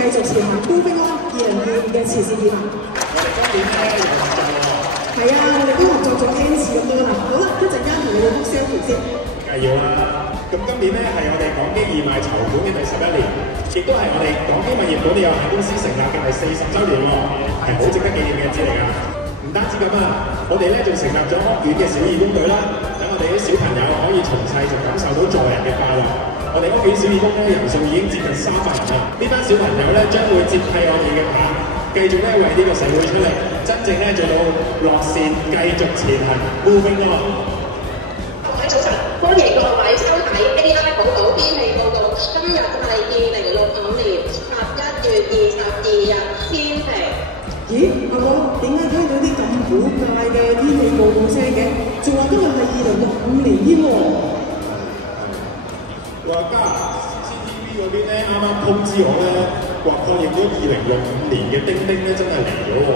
繼續前行，Moving On 2025嘅慈善義行。我哋今年咧又合作喎。係啊，我哋都合作咗 N 次咁多啦。好啦，一陣間同你哋 book selfie 先。梗係要啦。咁今年咧係我哋港基義賣籌款嘅第11年，亦都係我哋港基物業管理有限公司成立嘅第40週年喎，係好值得紀念嘅日子嚟㗎。唔單止咁啊，我哋咧仲成立咗屋苑嘅小義工隊啦，等我哋啲小朋友可以從細就感受到助人嘅快樂。我哋屋苑小義工咧人數已經接近300人啦，呢班小朋友咧將會接替我哋嘅棒，繼續咧為呢個社會出力，真正咧做到樂善，繼續前行 ，Moving On。各位早晨，歡迎各位收睇 AI 寶島天氣報告。今日係2065年11月22日，天氣。咦，阿哥，點解聽到啲咁古怪嘅天氣報告聲嘅？仲話今日係2065年添喎。話加 CCTV 嗰邊咧，啱啱通知我咧，話確認咗2065年嘅丁丁咧真係嚟咗喎。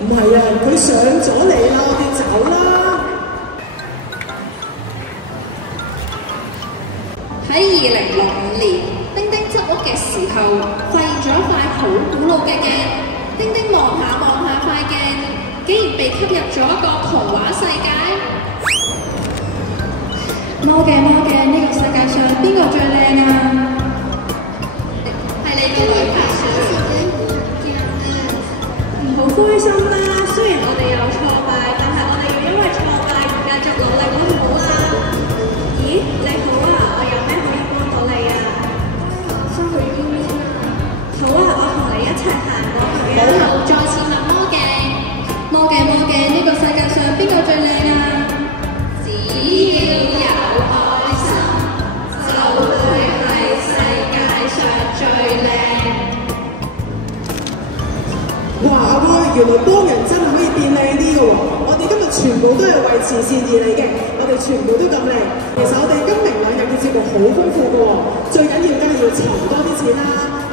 唔係啊，佢上咗嚟啦，我哋走啦。喺2065年，丁丁執屋嘅時候，發現咗一塊好古老嘅鏡。丁丁望下塊鏡，竟然被吸入咗一個童話世界。魔鏡，呢個世界上邊個最靚啊？係你嘅女朋友。唔好灰心啦，雖然我哋有挫敗，但係我哋要因為挫敗而繼續努力，好唔好啊？咦，你好啊，我有咩可以幫到你啊？想去邊啊？好啊，我同你一齊行過去啊！然後再次問魔鏡，呢個世界上邊個最靚啊？只要有愛心，就會係世界上最靚。哇！阿威，原來幫人真係可以變靚啲嘅喎！我哋今日全部都係為慈善而嚟嘅，我哋全部都咁靚。其實我哋今明兩日嘅節目好豐富嘅喎，最緊要梗係要籌多啲錢啦。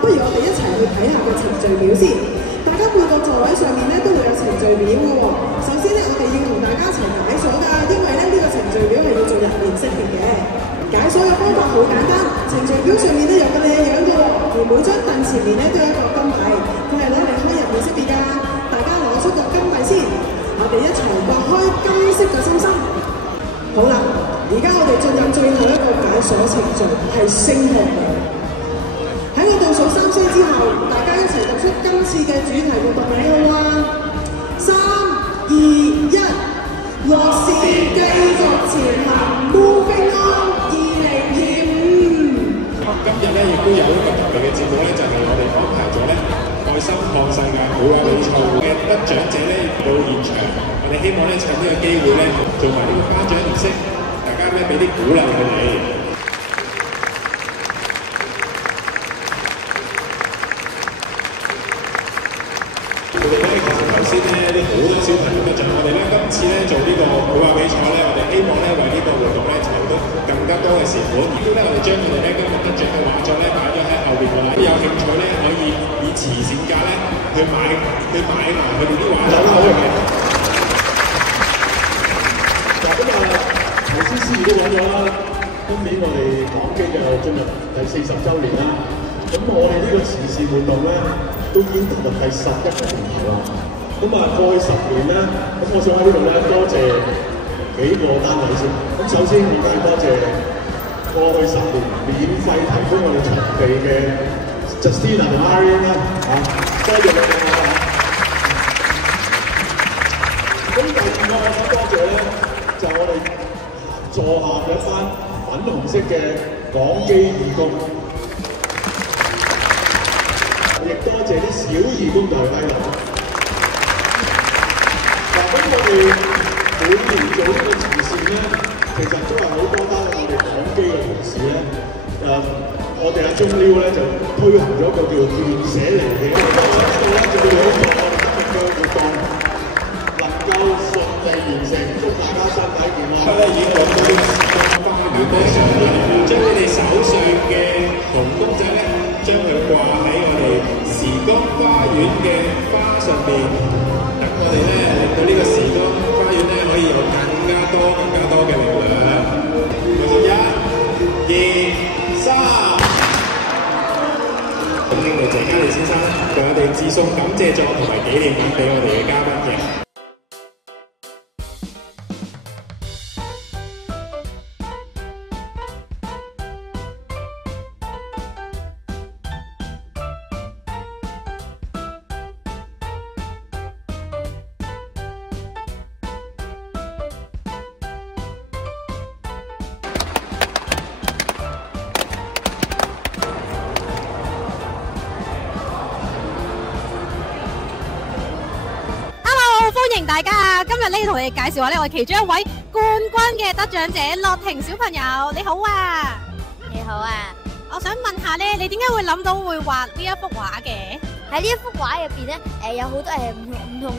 不如我哋一齊去睇下個程序表先。大家每個座位上面咧都會有程序表嘅喎。首先咧，我哋要同大家一齊解鎖㗎，因為咧呢個程序表係要做人面識別嘅。解鎖嘅方法好簡單，程序表上面咧有個靚樣嘅喎，而每張凳前面咧都有一個金幣，佢係攞嚟開人面識別㗎。大家攞出個金幣先，我哋一齊掘開金色嘅心心。好啦，而家我哋進入最後一個解鎖程序，係星號。喺我倒數3聲之後，大家一齊讀出今次嘅主題活動名號啊！3、2、1，樂善繼續前行 ，Moving On 2025。今日咧亦都有一個特別嘅節目咧，就係我哋安排咗咧愛心創世界好啊比賽嘅得獎者咧到現場，我哋希望咧趁呢個機會咧做埋呢個頒獎儀式，大家咧俾啲鼓勵佢哋。佢哋咧其實頭先咧啲好多小朋友得獎，我哋咧今次咧做呢個繪畫比賽咧，我哋希望咧為呢個活動咧籌到更加多嘅善款。亦都咧我哋將佢哋咧今日得獎嘅畫作咧擺咗喺後邊㗎啦。有興趣咧可以以慈善價咧去買埋佢哋啲畫作啦。嗱咁啊，頭先司儀都講咗啦，今年我哋港基就進入第40週年啦。咁我哋呢個慈善活動咧，都已經踏入第11個年頭啦。咁啊，過去10年咧，咁我想喺呢度咧多謝幾個單位先。咁首先亦都係多謝過去10年免費提供我哋場地嘅 Justina 同 Irene 啦，多謝你哋啊！咁第二個我想多謝咧，就係我哋座下嘅一班粉紅色嘅港基義工。亦多謝啲小義工台低落。嗱，咁我哋每年做呢個慈善咧，其實都係好多單我哋港基嘅同事咧，我哋阿鐘撩咧就推行咗一個叫做斷捨離嘅，咁我喺呢度咧就要祝我哋今日嘅活動能夠順利完成，祝大家身體健康。佢咧已經講到時光花園咧上面，將你哋手上嘅紅公仔咧，將佢掛喺我哋時光花園嘅花上邊，等我哋咧令到呢個時光花園咧可以有更加多嘅力量。1、2、3。領導謝嘉烈先生為我哋致送感謝狀同埋紀念品俾我哋嘅嘉賓嘅。歡迎大家，今日咧同你哋介紹下咧，我哋其中一位冠軍嘅得獎者樂婷小朋友，你好啊！你好啊！我想問下咧，你點解會諗到會畫呢一幅畫嘅？喺呢一幅畫入邊咧，有好多唔同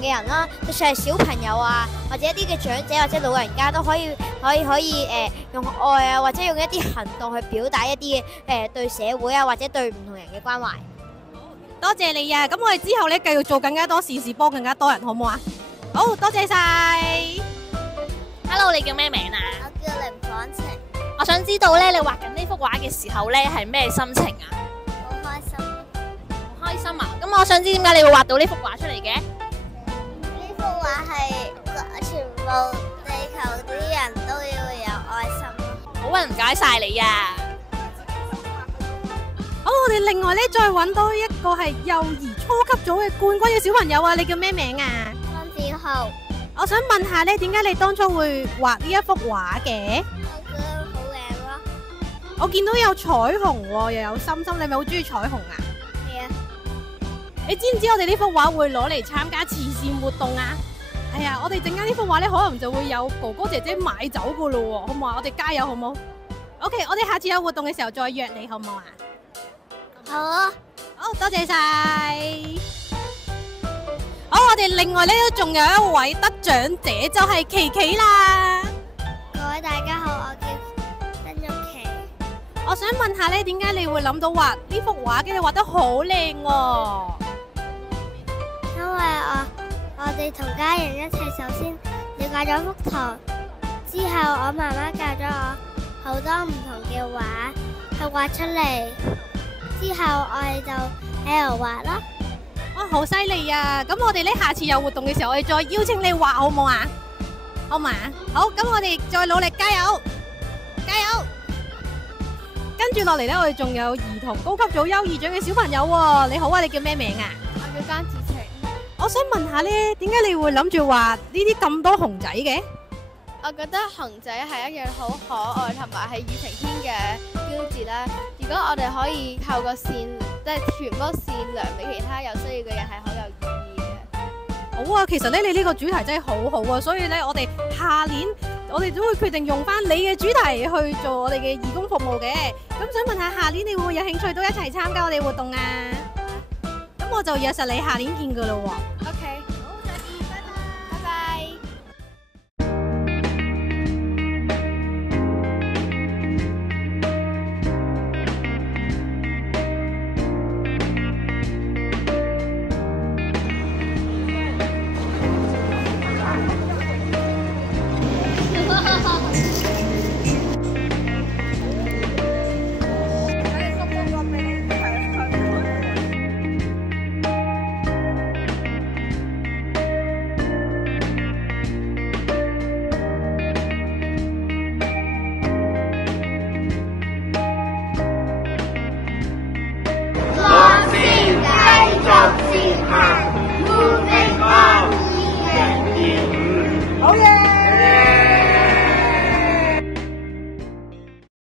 嘅人啦，就算係小朋友啊，或者一啲嘅長者或者老人家都可以用愛啊，或者用一啲行動去表達一啲對社會啊或者對唔同人嘅關懷。多謝你啊！咁我哋之後咧繼續做更加多善事，幫更加多人，好唔好啊？好多謝晒。Hello， 你叫咩名啊？我叫林晃晴。我想知道咧，你畫緊呢幅畫嘅時候咧係咩心情啊？好開心。好開心啊！咁我想知點解你會畫到呢幅畫出嚟嘅？呢幅畫係全部地球啲人都要有愛心。好啊，唔該晒你啊！好，我哋另外咧再揾多一個係幼兒初級組嘅冠軍嘅小朋友啊！你叫咩名啊？方子浩。我想問下咧，點解你當初會畫呢一幅畫嘅？我覺得好靚咯。我見到有彩虹喎，又有心心，你咪好中意彩虹啊？係啊。你知唔知我哋呢幅畫會攞嚟參加慈善活動啊？係啊，我哋陣間呢幅畫咧，可能就會有哥哥姐姐買走噶咯喎，好唔好啊？我哋加油好唔好 ？OK， 我哋下次有活動嘅時候再約你，好唔好啊？好啊！好多謝晒。好，我哋另外咧都仲有一位得獎者，就係琪琪啦。各位大家好，我叫曾玉琪。我想問下咧，點解你會諗到畫呢幅畫嘅？你畫得好靚喎。因為我哋同家人一齊首先了解咗幅圖，之後我媽媽教咗我好多唔同嘅畫去畫出嚟。之後我哋就喺度畫啦。哇，好犀利啊！咁我哋咧下次有活動嘅時候，我哋再邀請你畫，好唔好啊？好嘛？好，咁我哋再努力，加油，加油！跟住落嚟咧，我哋仲有兒童高級組優異獎嘅小朋友喎。你好啊，你叫咩名啊？我叫關子晴。我想問下咧，點解你會諗住畫呢啲咁多熊仔嘅？我覺得熊仔係一樣好可愛同埋係雨晴天嘅標誌啦。如果我哋可以透過即係傳播善良俾其他有需要嘅人，係好有意義嘅。好啊，其實咧你呢個主題真係好好啊，所以咧我哋下年我哋都會決定用翻你嘅主題去做我哋嘅義工服務嘅。咁想問下下年你會唔會有興趣都一齊參加我哋活動啊？咁我就約實你下年見噶啦喎。